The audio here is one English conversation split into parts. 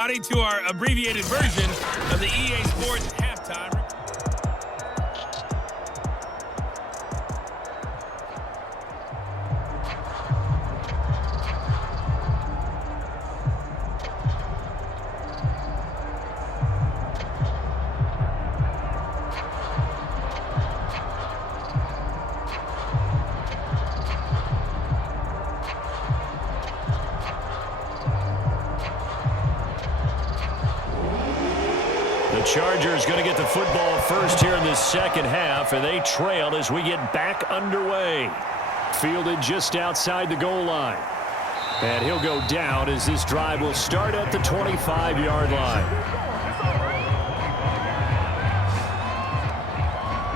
To our abbreviated version of the EA Sports halftime. The Chargers going to get the football first here in this second half, and they trail as we get back underway. Fielded just outside the goal line. And he'll go down as this drive will start at the 25-yard line.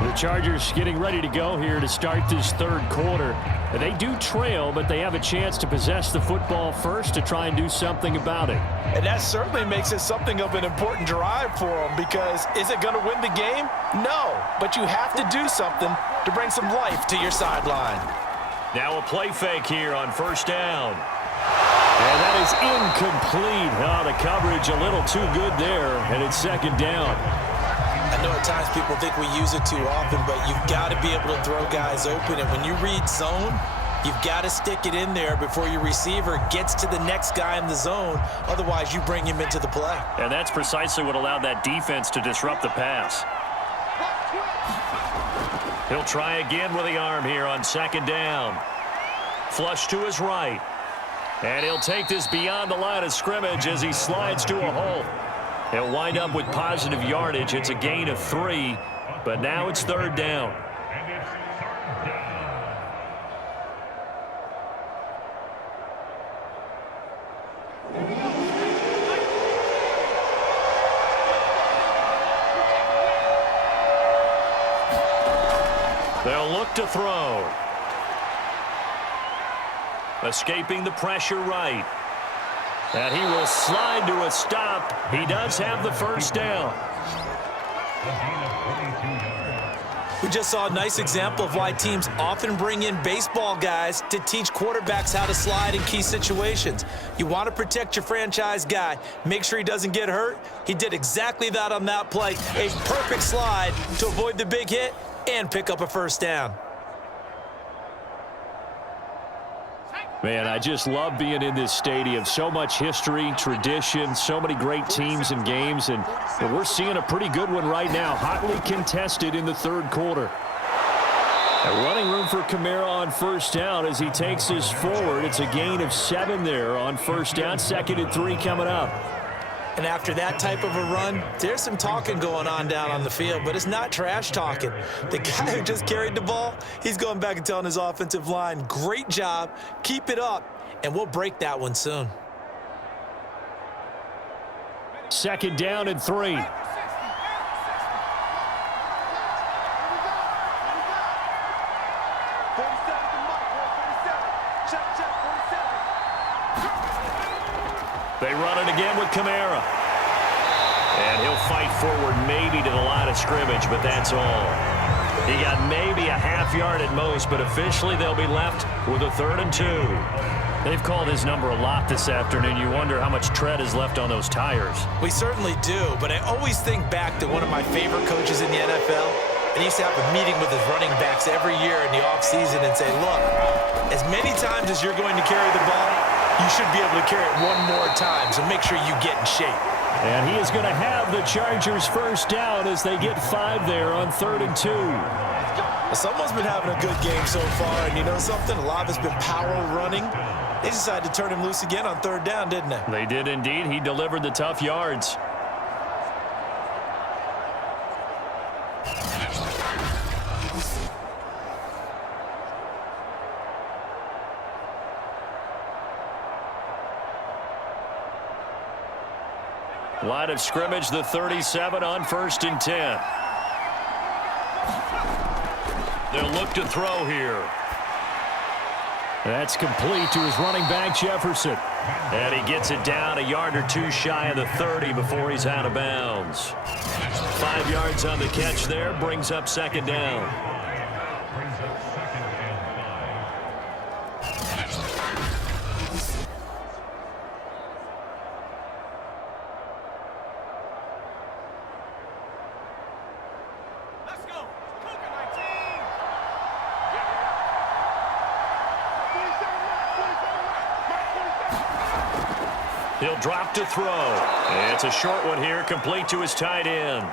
The Chargers getting ready to go here to start this third quarter. And they do trail, but they have a chance to possess the football first to try and do something about it. And that certainly makes it something of an important drive for them, because is it going to win the game? No, but you have to do something to bring some life to your sideline. Now a play fake here on first down. And that is incomplete. Oh, the coverage a little too good there, and it's second down. I know at times people think we use it too often, but you've got to be able to throw guys open. And when you read zone, you've got to stick it in there before your receiver gets to the next guy in the zone. Otherwise, you bring him into the play. And that's precisely what allowed that defense to disrupt the pass. He'll try again with the arm here on second down. Flush to his right. And he'll take this beyond the line of scrimmage as he slides to a hole. He'll wind up with positive yardage. It's a gain of 3, but now it's third down. They'll look to throw. Escaping the pressure right. And he will slide to a stop. He does have the first down. We just saw a nice example of why teams often bring in baseball guys to teach quarterbacks how to slide in key situations. You want to protect your franchise guy. Make sure he doesn't get hurt. He did exactly that on that play. A perfect slide to avoid the big hit and pick up a first down. Man, I just love being in this stadium. So much history, tradition, so many great teams and games, and we're seeing a pretty good one right now, hotly contested in the third quarter. A running room for Kamara on first down as he takes this forward. It's a gain of 7 there on first down, 2nd and 3 coming up. And after that type of a run, there's some talking going on down on the field, but it's not trash talking. The guy who just carried the ball, he's going back and telling his offensive line, great job, keep it up, and we'll break that one soon. 2nd down and 3. They run it again with Kamara. And he'll fight forward maybe to the line of scrimmage, but that's all. He got maybe a half yard at most, but officially they'll be left with a 3rd and 2. They've called his number a lot this afternoon. You wonder how much tread is left on those tires. We certainly do, but I always think back to one of my favorite coaches in the NFL. And he used to have a meeting with his running backs every year in the offseason and say, look, as many times as you're going to carry the ball, you should be able to carry it one more time, so make sure you get in shape. And he is going to have the Chargers first down as they get 5 there on 3rd and 2. Well, someone's been having a good game so far, and you know something? A lot of it's been power running. They decided to turn him loose again on 3rd down, didn't they? They did indeed. He delivered the tough yards. Line of scrimmage, the 37 on 1st and 10. They'll look to throw here. That's complete to his running back, Jefferson. And he gets it down a yard or 2 shy of the 30 before he's out of bounds. 5 yards on the catch there, brings up 2nd down. He'll drop to throw. It's a short one here, complete to his tight end.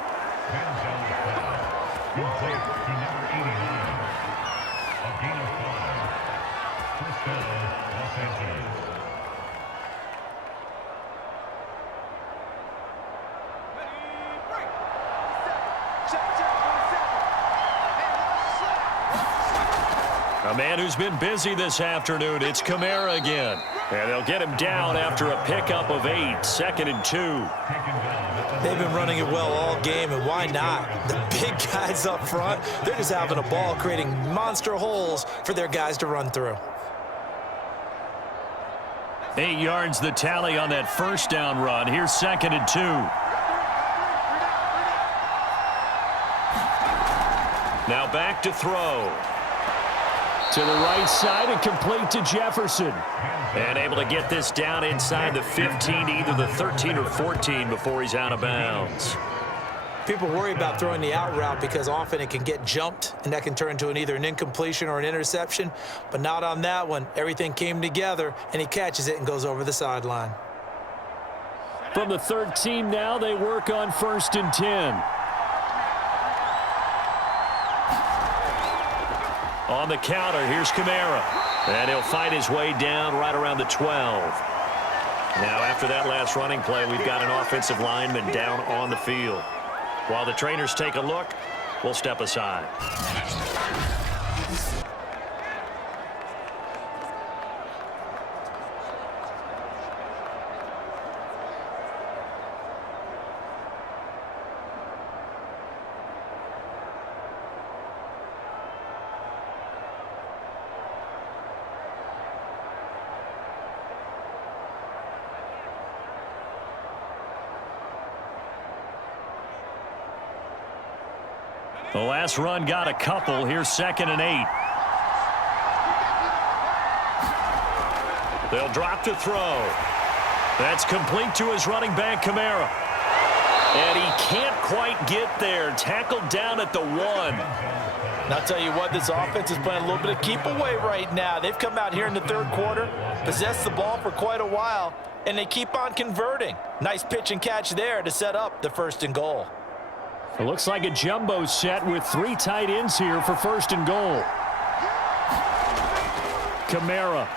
A man who's been busy this afternoon, it's Kamara again. And they'll get him down after a pickup of 8, 2nd and 2. They've been running it well all game, and why not? The big guys up front, they're just having a ball, creating monster holes for their guys to run through. 8 yards the tally on that first down run. Here's 2nd and 2. Now back to throw. To the right side and complete to Jefferson. And able to get this down inside the 15, either the 13 or 14 before he's out of bounds. People worry about throwing the out route because often it can get jumped, and that can turn into either an incompletion or an interception. But not on that one. Everything came together, and he catches it and goes over the sideline. From the 13 now, they work on 1st and 10. On the counter, here's Kamara. And he'll fight his way down right around the 12. Now, after that last running play, we've got an offensive lineman down on the field. While the trainers take a look, we'll step aside. The last run got a couple. Here's 2nd and 8. They'll drop to throw. That's complete to his running back, Kamara. And he can't quite get there. Tackled down at the 1. And I'll tell you what, this offense is playing a little bit of keep away right now. They've come out here in the 3rd quarter, possessed the ball for quite a while, and they keep on converting. Nice pitch and catch there to set up the 1st and goal. It looks like a jumbo set with 3 tight ends here for 1st and goal. Kamara.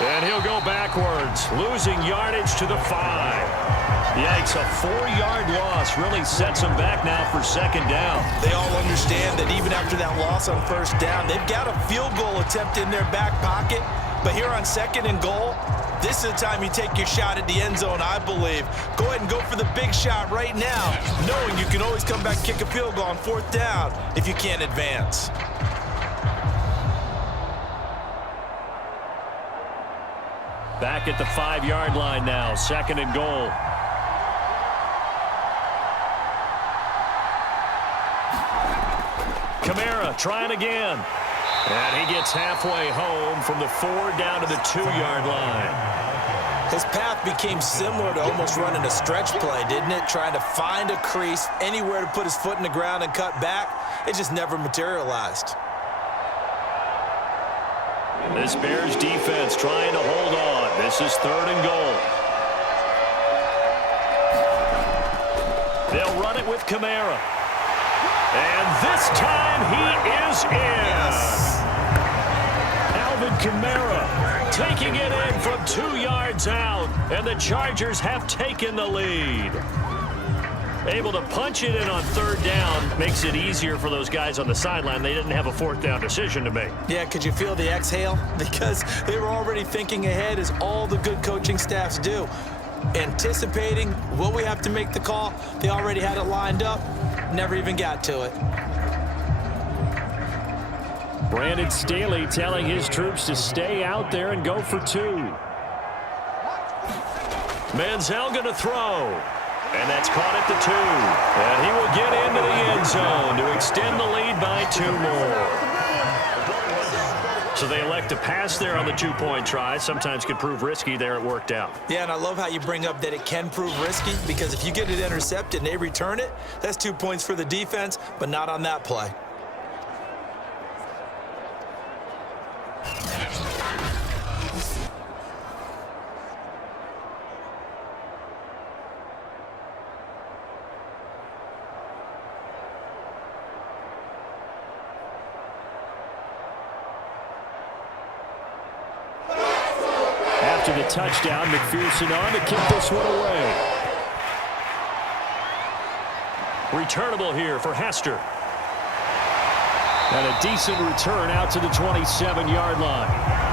And he'll go backwards, losing yardage to the 5. Yikes, a 4-yard loss really sets them back now for 2nd down. They all understand that even after that loss on 1st down, they've got a field goal attempt in their back pocket. But here on 2nd and goal, this is the time you take your shot at the end zone, I believe. Go ahead and go for the big shot right now, knowing you can always come back and kick a field goal on 4th down if you can't advance. Back at the 5-yard line now, 2nd and goal. Kamara trying again. And he gets halfway home from the 4 down to the 2-yard line. His path became similar to almost running a stretch play, didn't it? Trying to find a crease, anywhere to put his foot in the ground and cut back. It just never materialized. This Bears defense trying to hold on. This is 3rd and goal. They'll run it with Kamara. And this time he is in. Yes. Alvin Kamara taking it in from 2 yards out. And the Chargers have taken the lead. Able to punch it in on 3rd down makes it easier for those guys on the sideline. They didn't have a 4th down decision to make. Yeah, could you feel the exhale? Because they were already thinking ahead, as all the good coaching staffs do. Anticipating what we have to make the call. They already had it lined up. Never even got to it. Brandon Staley telling his troops to stay out there and go for 2. Manziel going to throw. And that's caught at the 2. And he will get into the end zone to extend the lead by 2 more. So they elect to pass there on the 2-point try. Sometimes could prove risky. There it worked out. Yeah, and I love how you bring up that it can prove risky, because if you get it intercepted and they return it, that's 2 points for the defense, but not on that play. touchdown. McPherson on to kick this one away. Returnable here for Hester. And a decent return out to the 27-yard line.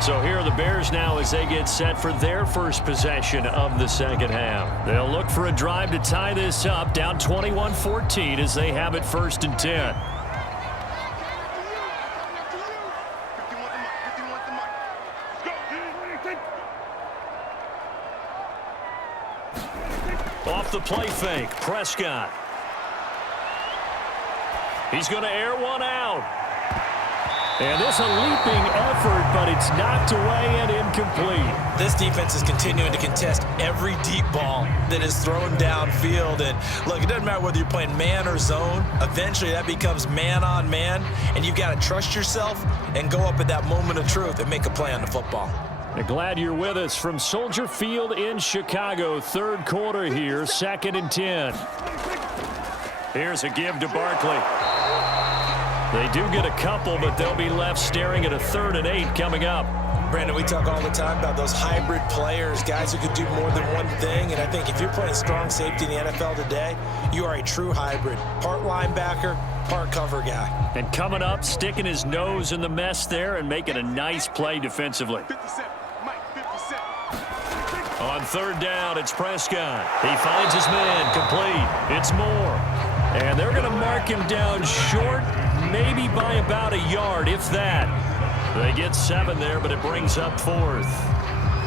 So here are the Bears now as they get set for their first possession of the second half. They'll look for a drive to tie this up, down 21-14 as they have it 1st and 10. Off the play fake, Prescott. He's going to air one out. And this a leaping effort, but it's knocked away and incomplete. This defense is continuing to contest every deep ball that is thrown downfield. And look, it doesn't matter whether you're playing man or zone. Eventually that becomes man on man, and you've got to trust yourself and go up at that moment of truth and make a play on the football. Glad you're with us from Soldier Field in Chicago. 3rd quarter here, 2nd and 10. Here's a give to Barkley. They do get a couple, but they'll be left staring at a 3rd and 8 coming up. Brandon, we talk all the time about those hybrid players, guys who can do more than one thing. And I think if you're playing strong safety in the NFL today, you are a true hybrid. Part linebacker, part cover guy. And coming up, sticking his nose in the mess there and making a nice play defensively. 57, Mike, 57. On 3rd down, it's Prescott. He finds his man, complete. It's Moore. And they're going to mark him down short, maybe by about a yard, if that. They get 7 there, but it brings up 4th.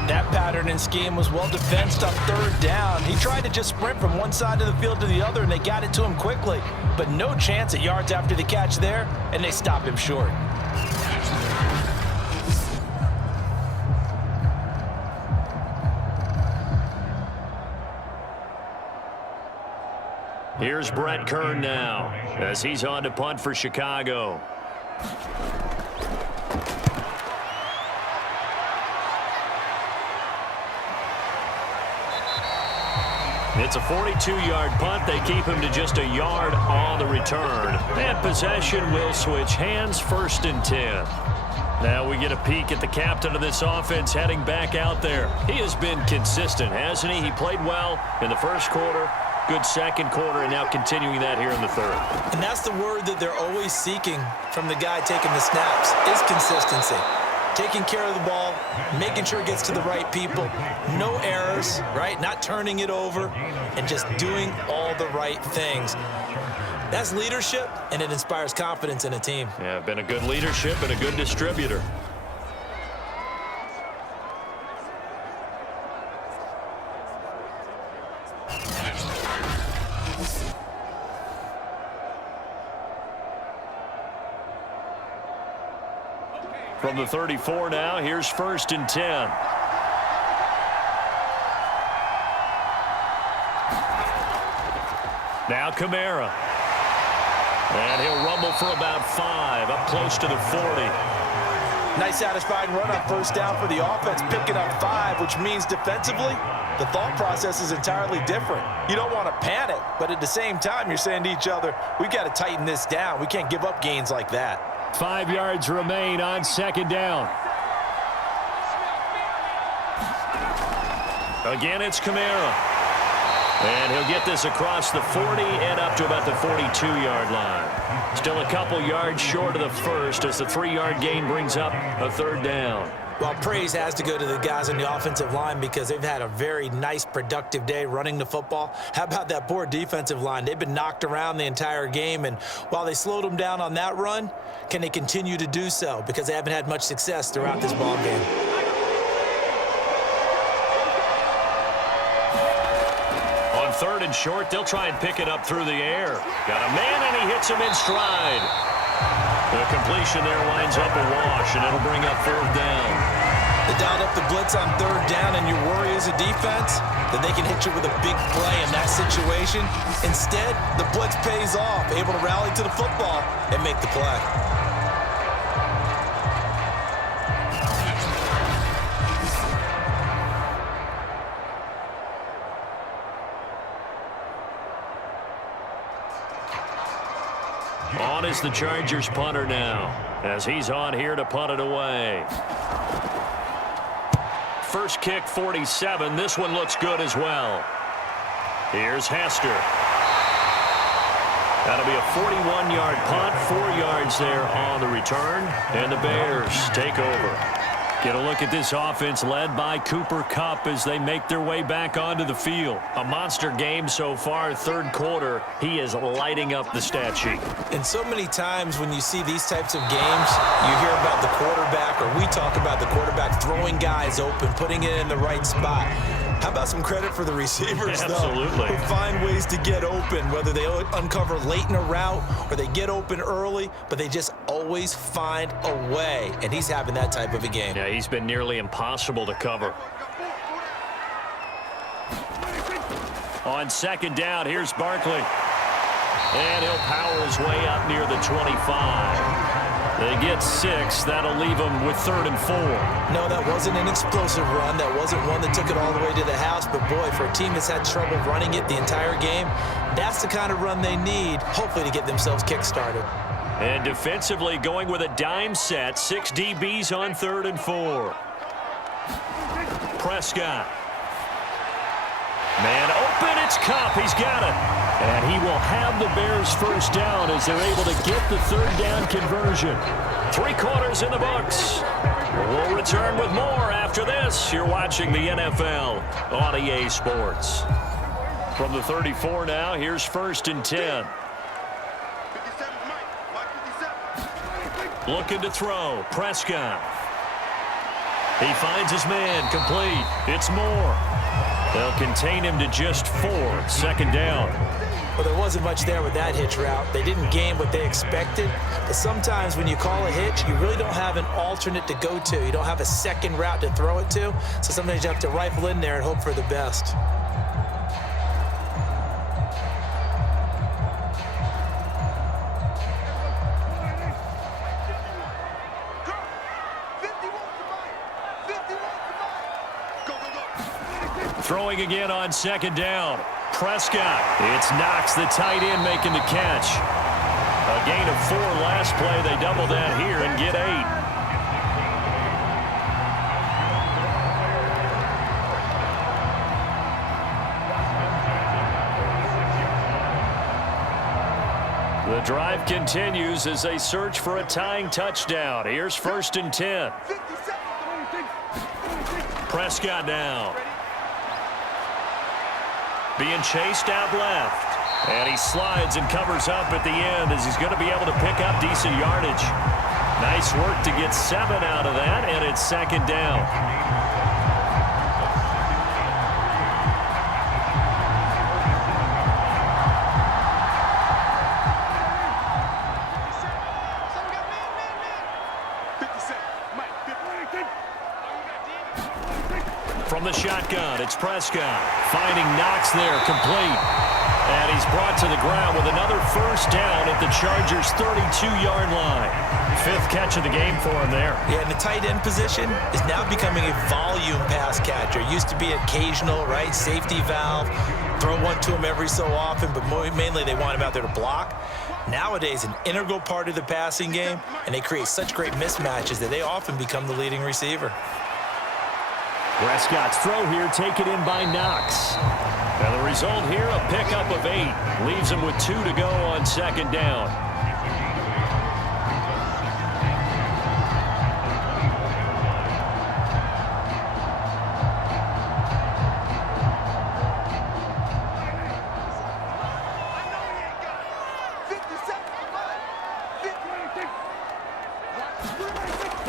That pattern and scheme was well defensed on 3rd down. He tried to just sprint from one side of the field to the other, and they got it to him quickly. But no chance at yards after the catch there, and they stop him short. Here's Brett Kern now as he's on to punt for Chicago. It's a 42-yard punt. They keep him to just a yard on the return. And possession will switch hands, 1st and 10. Now we get a peek at the captain of this offense heading back out there. He has been consistent, hasn't he? He played well in the 1st quarter. Good 2nd quarter, and now continuing that here in the 3rd. And that's the word that they're always seeking from the guy taking the snaps, is consistency. Taking care of the ball, making sure it gets to the right people, no errors, right? Not turning it over, and just doing all the right things. That's leadership, and it inspires confidence in a team. Yeah, been a good leadership and a good distributor. From the 34 now, here's 1st and 10. Now Kamara. And he'll rumble for about 5, up close to the 40. Nice satisfying run on 1st down for the offense, picking up 5, which means defensively, the thought process is entirely different. You don't want to panic, but at the same time, you're saying to each other, we've got to tighten this down. We can't give up gains like that. 5 yards remain on 2nd down. Again, it's Kamara. And he'll get this across the 40 and up to about the 42-yard line. Still a couple yards short of the 1st as the 3-yard gain brings up a 3rd down. Well, praise has to go to the guys on the offensive line because they've had a very nice, productive day running the football. How about that poor defensive line? They've been knocked around the entire game, and while they slowed them down on that run, can they continue to do so? Because they haven't had much success throughout this ball game. On 3rd and short, they'll try and pick it up through the air. Got a man, and he hits him in stride. The completion there winds up a wash, and it'll bring up 4th down. They dialed up the blitz on 3rd down, and you worry as a defense that they can hit you with a big play in that situation. Instead, the blitz pays off, able to rally to the football and make the play. On is the Chargers punter now. as he's on here to punt it away. First kick 47. This one looks good as well. Here's Hester. That'll be a 41-yard punt, 4 yards there on the return, and the Bears take over. Get a look at this offense led by Cooper Kupp as they make their way back onto the field. A monster game so far, third quarter. He is lighting up the stat sheet. And so many times when you see these types of games, you hear about the quarterback, or we talk about the quarterback throwing guys open, putting it in the right spot. How about some credit for the receivers, Absolutely. though, who find ways to get open, whether they uncover late in a route or they get open early, but they just always find a way, and he's having that type of a game. Yeah, he's been nearly impossible to cover. On second down, here's Barkley. And he'll power his way up near the 25. They get 6. That'll leave them with 3rd and 4. No, that wasn't an explosive run. That wasn't one that took it all the way to the house. But, boy, for a team that's had trouble running it the entire game, that's the kind of run they need, hopefully, to get themselves kick-started. And defensively going with a dime set. 6 DBs on 3rd and 4. Prescott. Man open, it's Kupp. He's got it. And he will have the Bears first down as they're able to get the 3rd down conversion. 3 quarters in the books. We'll return with more after this. You're watching the NFL on EA Sports. From the 34 now, here's 1st and 10. 57, Mike 57. Looking to throw. Prescott. He finds his man. Complete. It's Moore. They'll contain him to just 4. 2nd down. Well, there wasn't much there with that hitch route. They didn't gain what they expected. But sometimes when you call a hitch, you really don't have an alternate to go to. You don't have a second route to throw it to. So sometimes you have to rifle in there and hope for the best. Throwing again on 2nd down. Prescott. It's Knox, the tight end, making the catch. A gain of 4 last play. They double that here and get 8. The drive continues as they search for a tying touchdown. Here's 1st and 10. Prescott now. Being chased out left. And he slides and covers up at the end as he's going to be able to pick up decent yardage. Nice work to get 7 out of that, and it's 2nd down. From the shotgun, it's Prescott. Finding Knox there, complete. And he's brought to the ground with another 1st down at the Chargers' 32-yard line. 5th catch of the game for him there. Yeah, and the tight end position is now becoming a volume pass catcher. Used to be occasional, right? Safety valve. Throw one to him every so often, but mainly they want him out there to block. Nowadays, an integral part of the passing game, and they create such great mismatches that they often become the leading receiver. Prescott's throw here taken in by Knox. And the result here, a pickup of 8. Leaves him with 2 to go on 2nd down.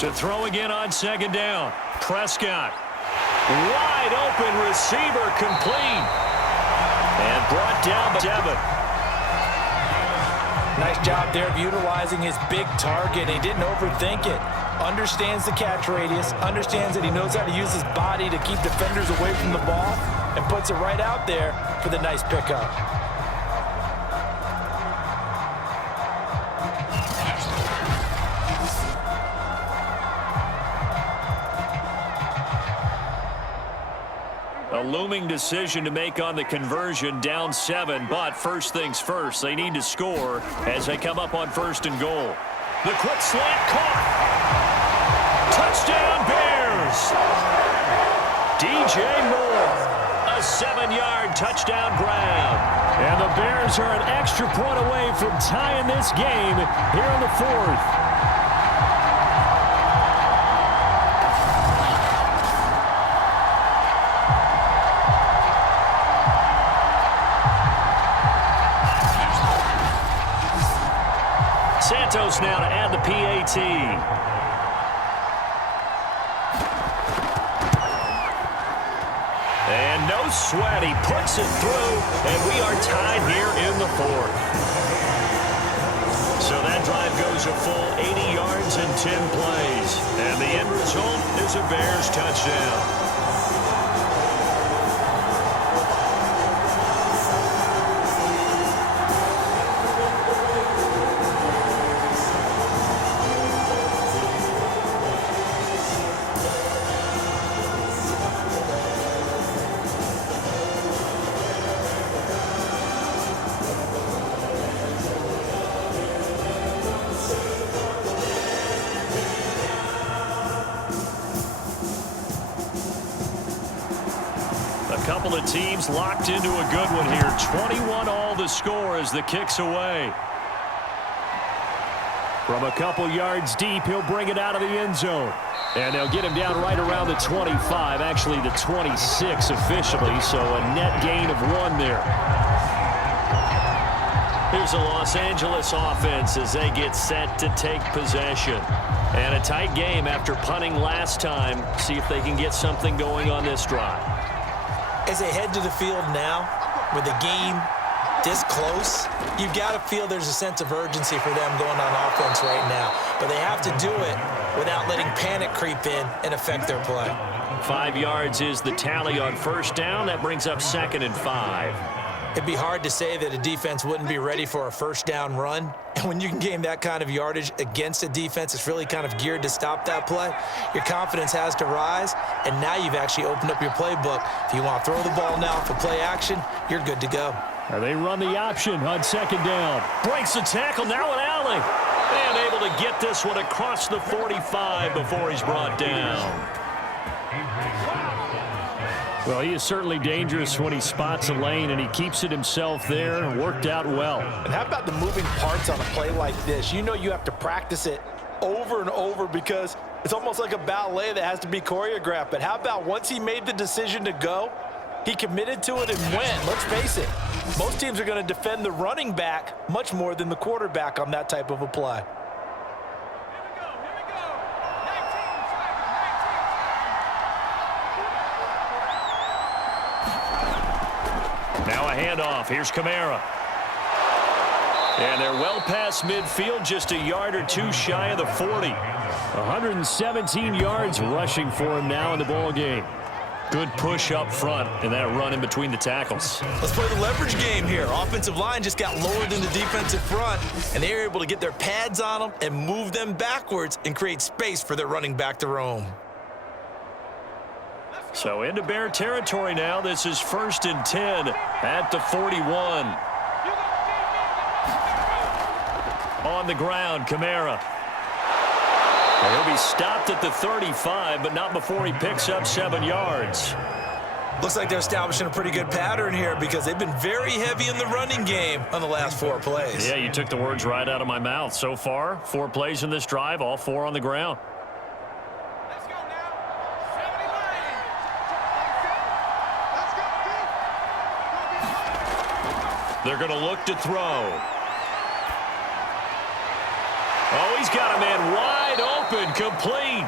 To throw again on 2nd down. Prescott. Wide open receiver, complete. And brought down by Devin. Nice job there of utilizing his big target. He didn't overthink it. Understands the catch radius. Understands that he knows how to use his body to keep defenders away from the ball. And puts it right out there for the nice pickup. A looming decision to make on the conversion, down 7, but first things first, they need to score as they come up on 1st and goal. The quick slant caught. Touchdown Bears. DJ Moore. A 7-yard touchdown grab. And the Bears are an extra point away from tying this game here in the fourth. Santos now to add the PAT. And no sweat. He puts it through, and we are tied here in the fourth. So that drive goes a full 80 yards and 10 plays. And the end result is a Bears touchdown. Couple of teams locked into a good one here. 21 all the score as the kick's away. From a couple yards deep, he'll bring it out of the end zone. And they'll get him down right around the 25, actually the 26 officially, so a net gain of 1 there. Here's the Los Angeles offense as they get set to take possession. And a tight game after punting last time. See if they can get something going on this drive. As they head to the field now, with the game this close, you've got to feel there's a sense of urgency for them going on offense right now. But they have to do it without letting panic creep in and affect their play. 5 yards is the tally on first down. That brings up 2nd and 5. It'd be hard to say that a defense wouldn't be ready for a first down run. And when you can gain that kind of yardage against a defense that's really kind of geared to stop that play, your confidence has to rise, and now you've actually opened up your playbook. If you want to throw the ball now for play action, you're good to go. They run the option on 2nd down. Breaks the tackle, now an alley. And able to get this one across the 45 before he's brought down. Well, he is certainly dangerous when he spots a lane, and he keeps it himself there and worked out well. And how about the moving parts on a play like this? You know you have to practice it over and over because it's almost like a ballet that has to be choreographed. But how about once he made the decision to go, he committed to it and went. Let's face it, most teams are going to defend the running back much more than the quarterback on that type of a play. Now a handoff. Here's Kamara. And they're well past midfield, just a yard or two shy of the 40. 117 yards rushing for him now in the ball game. Good push up front and that run in between the tackles. Let's play the leverage game here. Offensive line just got lower than the defensive front, and they were able to get their pads on them and move them backwards and create space for their running back to roam. So into Bear territory now. This is 1st and 10 at the 41. On the ground, Kamara. And he'll be stopped at the 35, but not before he picks up 7 yards. Looks like they're establishing a pretty good pattern here because they've been very heavy in the running game on the last 4 plays. Yeah, you took the words right out of my mouth. So far, 4 plays in this drive, all 4 on the ground. They're going to look to throw. Oh, he's got a man wide open, complete.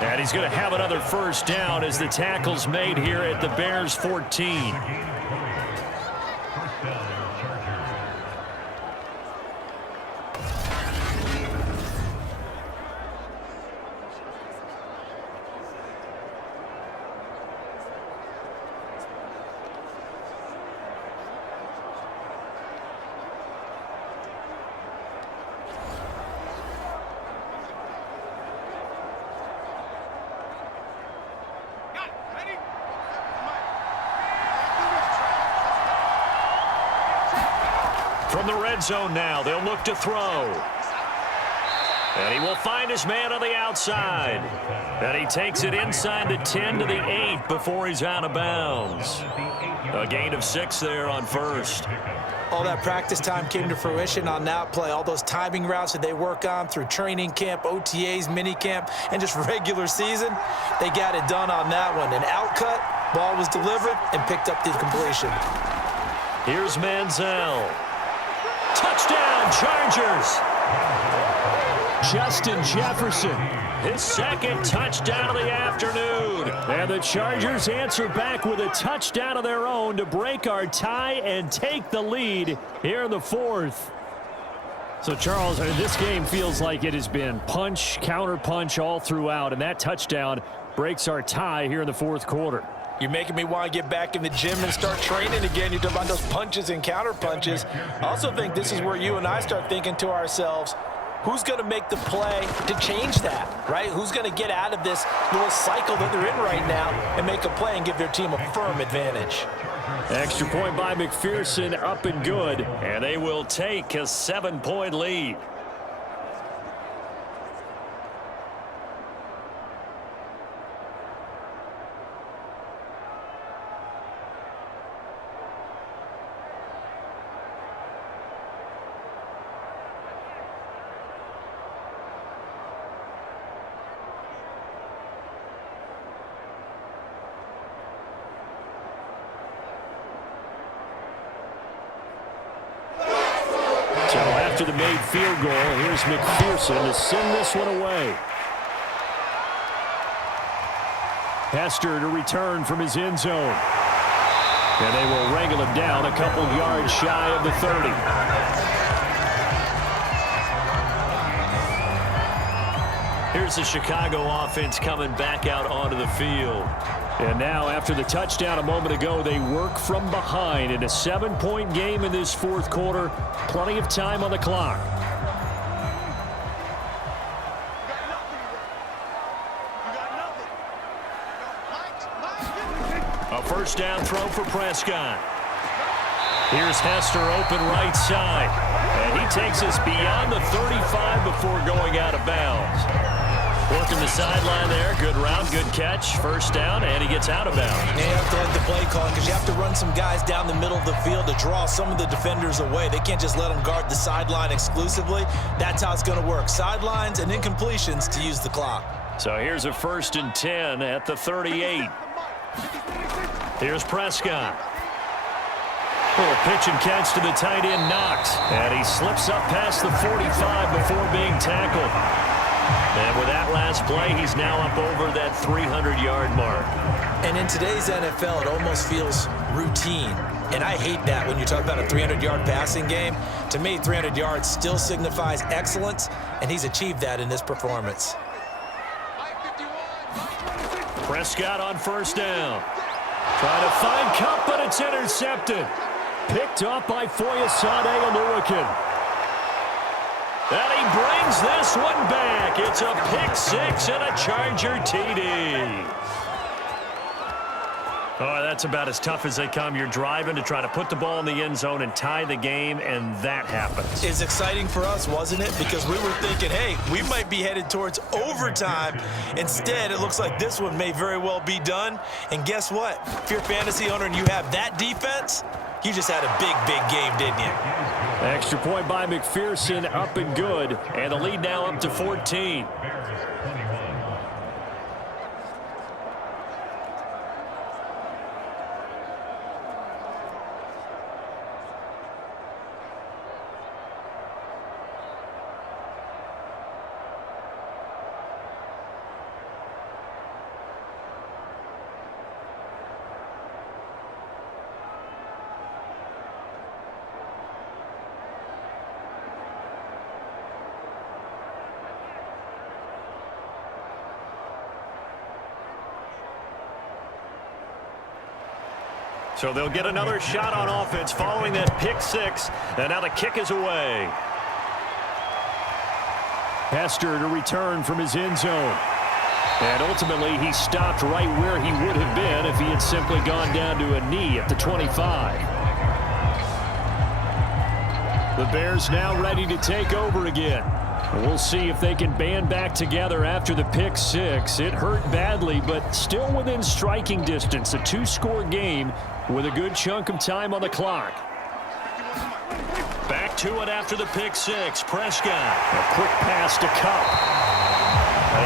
And he's going to have another first down as the tackle's made here at the Bears 14. From the red zone now, they'll look to throw. And he will find his man on the outside. And he takes it inside the 10 to the 8 before he's out of bounds. A gain of 6 there on first. All that practice time came to fruition on that play. All those timing routes that they work on through training camp, OTAs, mini camp, and just regular season, they got it done on that one. An outcut, ball was delivered, and picked up the completion. Here's Manziel. Touchdown, Chargers. Justin Jefferson, his second touchdown of the afternoon. And the Chargers answer back with a touchdown of their own to break our tie and take the lead here in the fourth. So, Charles, this game feels like it has been punch, counter punch all throughout, and that touchdown breaks our tie here in the fourth quarter. You're making me want to get back in the gym and start training again. You talk about those punches and counter punches. I also think this is where you and I start thinking to ourselves, who's going to make the play to change that, right? Who's going to get out of this little cycle that they're in right now and make a play and give their team a firm advantage? Extra point by McPherson, up and good, and they will take a 7-point lead. So after the made field goal, here's McPherson to send this one away. Hester to return from his end zone. And they will wrangle him down a couple yards shy of the 30. Here's the Chicago offense coming back out onto the field. And now, after the touchdown a moment ago, they work from behind in a 7-point game in this fourth quarter. Plenty of time on the clock. A first down throw for Prescott. Here's Hester open right side. And he takes us beyond the 35 before going out of bounds. Working the sideline there. Good route, good catch. First down, and he gets out of bounds. And you have to like the play call because you have to run some guys down the middle of the field to draw some of the defenders away. They can't just let them guard the sideline exclusively. That's how it's going to work. Sidelines and incompletions to use the clock. So here's a 1st and 10 at the 38. Here's Prescott. Little pitch and catch to the tight end, Knox. And he slips up past the 45 before being tackled. And with that last play, he's now up over that 300-yard mark. And in today's NFL, it almost feels routine. And I hate that when you talk about a 300-yard passing game. To me, 300 yards still signifies excellence, and he's achieved that in this performance. Prescott on first down. Trying to find Cup, but it's intercepted. Picked up by Foyesade Oluwakin. And he brings this one back. It's a pick six and a Charger TD. Oh, that's about as tough as they come. You're driving to try to put the ball in the end zone and tie the game, and that happens. It's exciting for us, wasn't it? Because we were thinking, hey, we might be headed towards overtime. Instead, it looks like this one may very well be done. And guess what? If you're a fantasy owner and you have that defense, you just had a big, big game, didn't you? Extra point by McPherson, up and good. And the lead now up to 14. So they'll get another shot on offense following that pick six. And now the kick is away. Hester to return from his end zone. And ultimately, he stopped right where he would have been if he had simply gone down to a knee at the 25. The Bears now ready to take over again. We'll see if they can band back together after the pick six. It hurt badly, but still within striking distance. A two-score game with a good chunk of time on the clock. Back to it after the pick six. Prescott. A quick pass to Cup.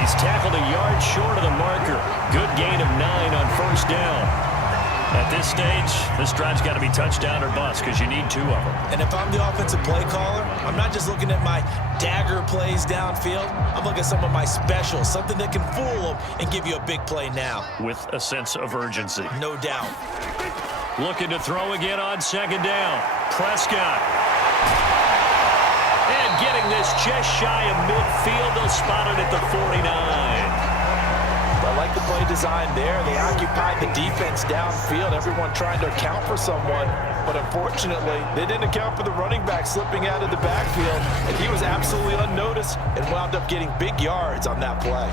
He's tackled a yard short of the marker. Good gain of 9 on first down. At this stage, this drive's got to be touchdown or bust because you need 2 of them. And if I'm the offensive play caller, I'm not just looking at my dagger plays downfield. I'm looking at some of my specials, something that can fool them and give you a big play now. With a sense of urgency. No doubt. Looking to throw again on second down. Prescott. And getting this just shy of midfield. They'll spot it at the 49. I like the play design there. They occupied the defense downfield, everyone trying to account for someone. But unfortunately, they didn't account for the running back slipping out of the backfield. And he was absolutely unnoticed and wound up getting big yards on that play.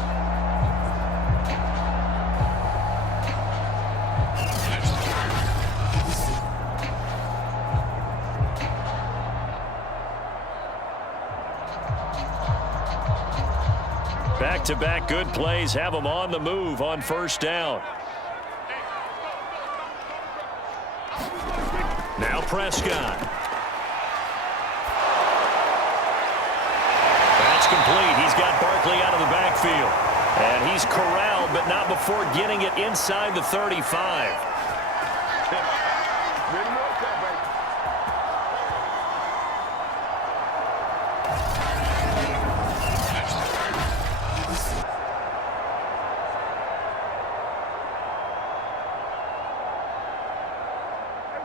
Back-to-back good plays have them on the move on first down. Now Prescott. That's complete. He's got Barkley out of the backfield. And he's corralled, but not before getting it inside the 35.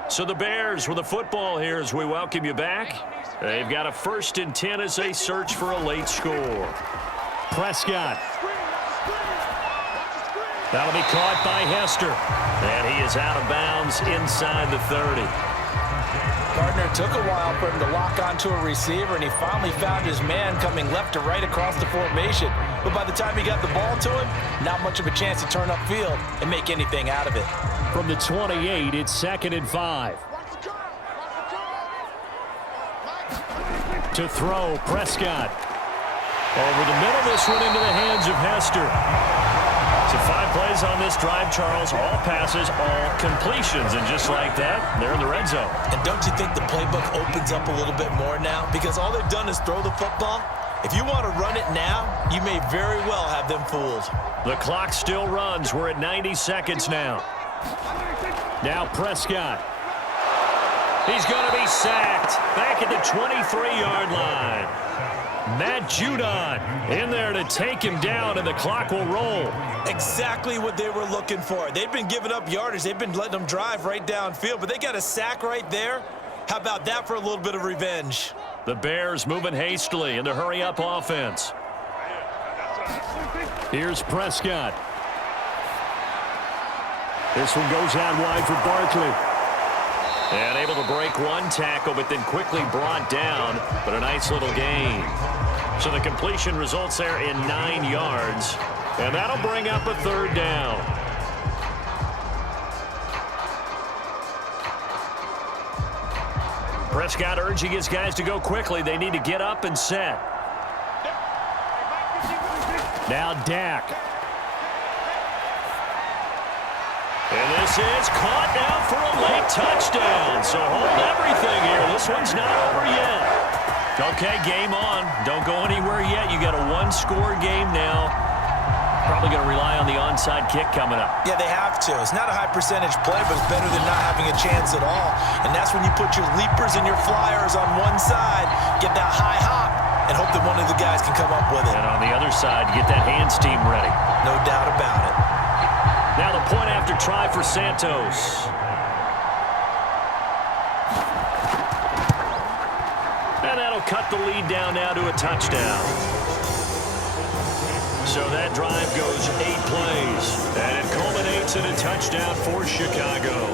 So the Bears with the football here as we welcome you back. They've got a 1st and 10 as they search for a late score. Prescott. That'll be caught by Hester. And he is out of bounds inside the 30. Gardner took a while for him to lock onto a receiver, and he finally found his man coming left to right across the formation. But by the time he got the ball to him, not much of a chance to turn upfield and make anything out of it. From the 28, it's 2nd and 5. To throw, Prescott. Over the middle, this one into the hands of Hester. So 5 plays on this drive, Charles. All passes, all completions. And just like that, they're in the red zone. And don't you think the playbook opens up a little bit more now? Because all they've done is throw the football. If you want to run it now, you may very well have them fooled. The clock still runs. We're at 90 seconds now. Now Prescott. He's going to be sacked back at the 23-yard line. Matt Judon in there to take him down, and the clock will roll. Exactly what they were looking for. They've been giving up yardage. They've been letting them drive right downfield, but they got a sack right there. How about that for a little bit of revenge? The Bears moving hastily in the hurry-up offense. Here's Prescott. This one goes out wide for Barkley. And able to break one tackle, but then quickly brought down. But a nice little gain. So the completion results there in 9 yards. And that'll bring up a 3rd down. Prescott urging his guys to go quickly. They need to get up and set. Now Dak. And this is caught now for a late touchdown. So hold everything here. This one's not over yet. Okay, game on. Don't go anywhere yet. You got a 1-score game now. Probably going to rely on the onside kick coming up. Yeah, they have to. It's not a high percentage play, but it's better than not having a chance at all. And that's when you put your leapers and your flyers on one side, get that high hop, and hope that one of the guys can come up with it. And on the other side, get that hands team ready. No doubt about it. Now the point after try for Santos. And that'll cut the lead down now to a touchdown. So that drive goes 8 plays, and it culminates in a touchdown for Chicago.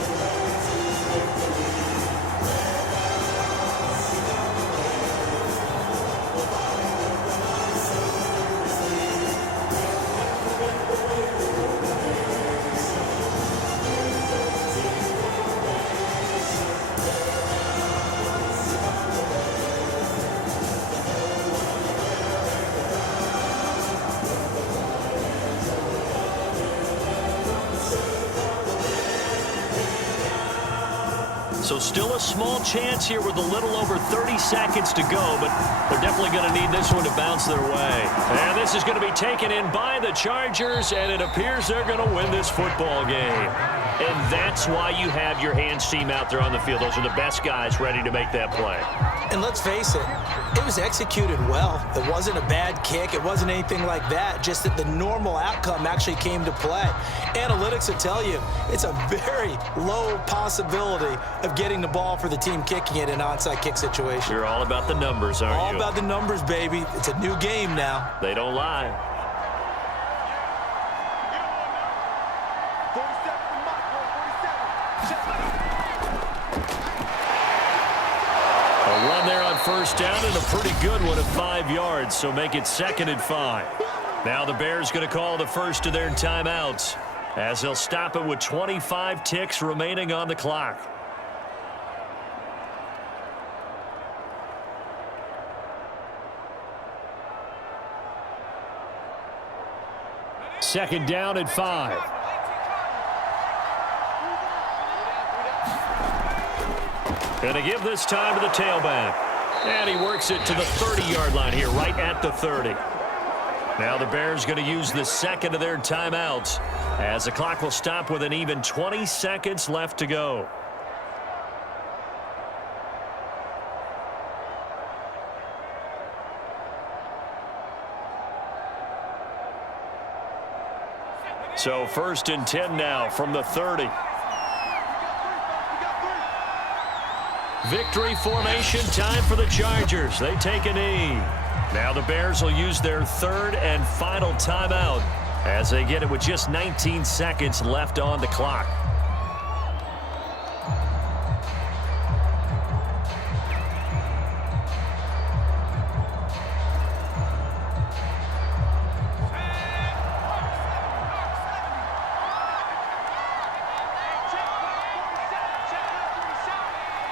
So still a small chance here with a little over 30 seconds to go, but they're definitely going to need this one to bounce their way. And this is going to be taken in by the Chargers, and it appears they're going to win this football game. And that's why you have your hands team out there on the field. Those are the best guys ready to make that play. And let's face it, it was executed well. It wasn't a bad kick. It wasn't anything like that. Just that the normal outcome actually came to play. Analytics will tell you it's a very low possibility of getting the ball for the team kicking it in an onside kick situation. You're all about the numbers, aren't you? All about the numbers, baby. It's a new game now. They don't lie. 47 from Mike, 47. A run there on first down and a pretty good one of 5 yards, so make it 2nd and 5. Now the Bears going to call the first of their timeouts as they'll stop it with 25 ticks remaining on the clock. Second down and 5. Going to give this time to the tailback. And he works it to the 30-yard line here, right at the 30. Now the Bears going to use the second of their timeouts as the clock will stop with an even 20 seconds left to go. So 1st and 10 now from the 30. Victory formation time for the Chargers. They take a knee. Now the Bears will use their 3rd and final timeout as they get it with just 19 seconds left on the clock.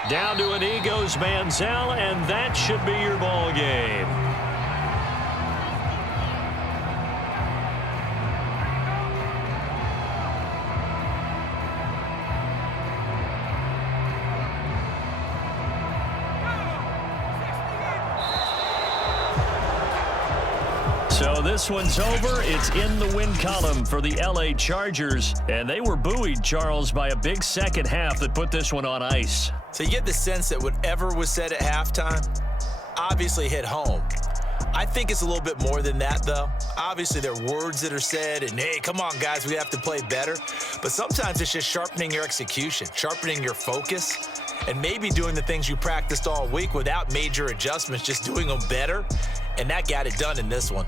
Down to a knee goes Manziel, and that should be your ball game. So this one's over. It's in the win column for the LA Chargers, and they were buoyed, Charles, by a big second half that put this one on ice. So you get the sense that whatever was said at halftime obviously hit home. I think it's a little bit more than that, though. Obviously, there are words that are said, and, hey, come on, guys, we have to play better. But sometimes it's just sharpening your execution, sharpening your focus, and maybe doing the things you practiced all week without major adjustments, just doing them better. And that got it done in this one.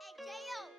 Hey, J.O.